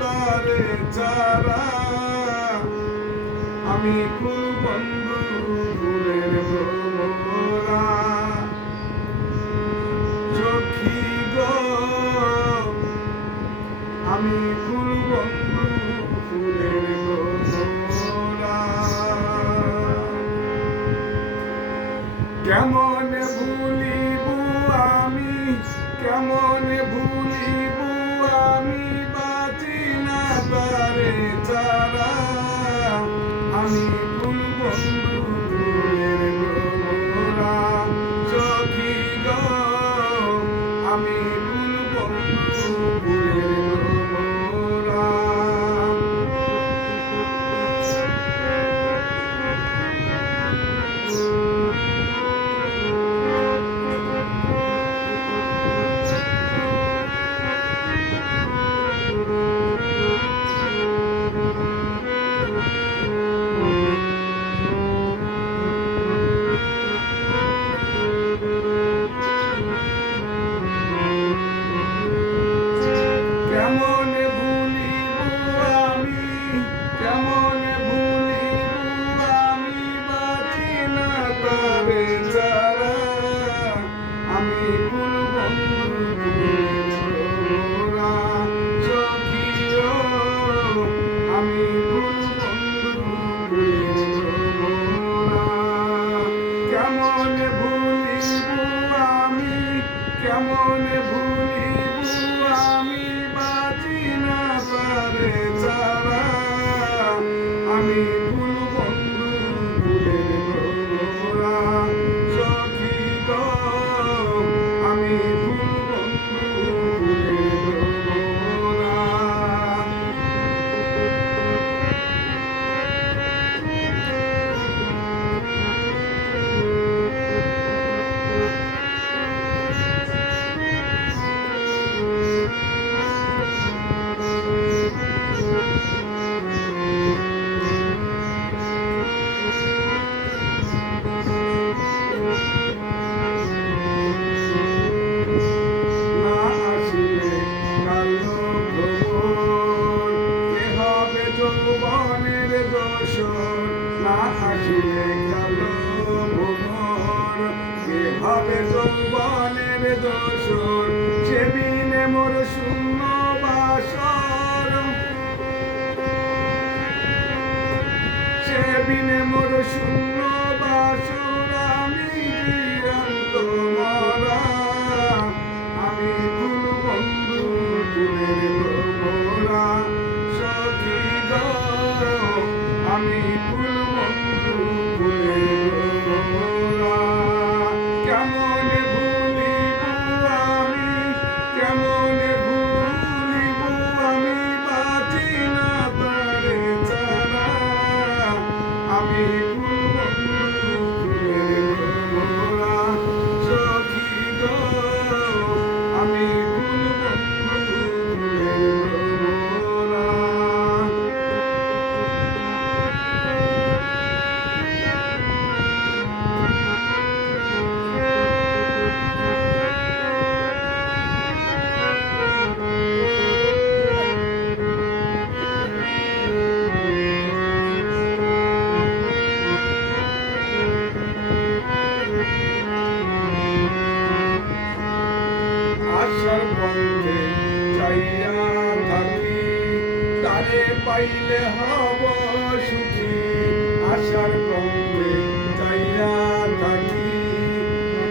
তারে ছাড়া আমি ফুল বন্ধু ফুলের ভ্রমরা সখী গো আমি ফুল বন্ধু ফুলের ভ্রমরা কেমন ভুলিব আমি কেমন ভুলিব আমি বাঁচি না তারে ছাড়া আমি ফুল বন্ধু ফুলের ভ্রমরা সখী গো আমি ফুল বন্ধু ফুলের ভ্রমরা কেমন ভুলিব আমি কেমন ভুলিব আমি বাঁচি না তারে ছাড়া আমি ফুল বন্ধু ফুলের সখী গো আমি ফুল বন্ধু ফুলের কেমন ভুলিব আমি কেমন ভুলিব আমি বাঁচি না তারে ছাড়া আমি ফুল বন্ধু ফুলের ভ্রমরা সখী গো আমি ফুল বন্ধু ফুলের ভ্রমরা যৌবনের দোষর না আসিলে কালো ভ্রমর কে হবে যৌবনের দোষর সে বিনে মোর শূন্য বাসর সে বিনে মোর শূন্য বাসর আমি জীবন্ত মরা আমি ফুল বন্ধু ফুলের ভ্রমরা সখী গো আমি ফুল বন্ধু ফুলের ভ্রমরা কেমন ভুলিব আমি কেমন ভুলিব আমি বাঁচি না তারে ছাড়া আমি ফুল বন্ধু ফুলের ভ্রমরা সখী গো আমি ফুল বন্ধু ফুলের ভ্রমরা আশার পথে চাইয়া থাকি তারে পাইলে হব সুখী আশার পথে চাইয়া থাকি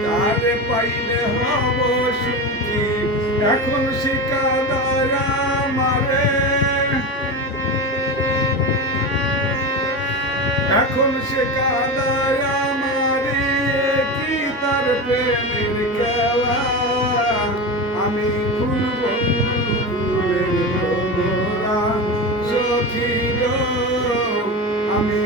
তারে পাইলে হব সুখী এখন শিকাদার আমারে এখন শিকাদার আমারে কি তার প্রেমের খেলা আমি ফুল বন্ধু ফুলের ভ্রমরা সখী গো আমি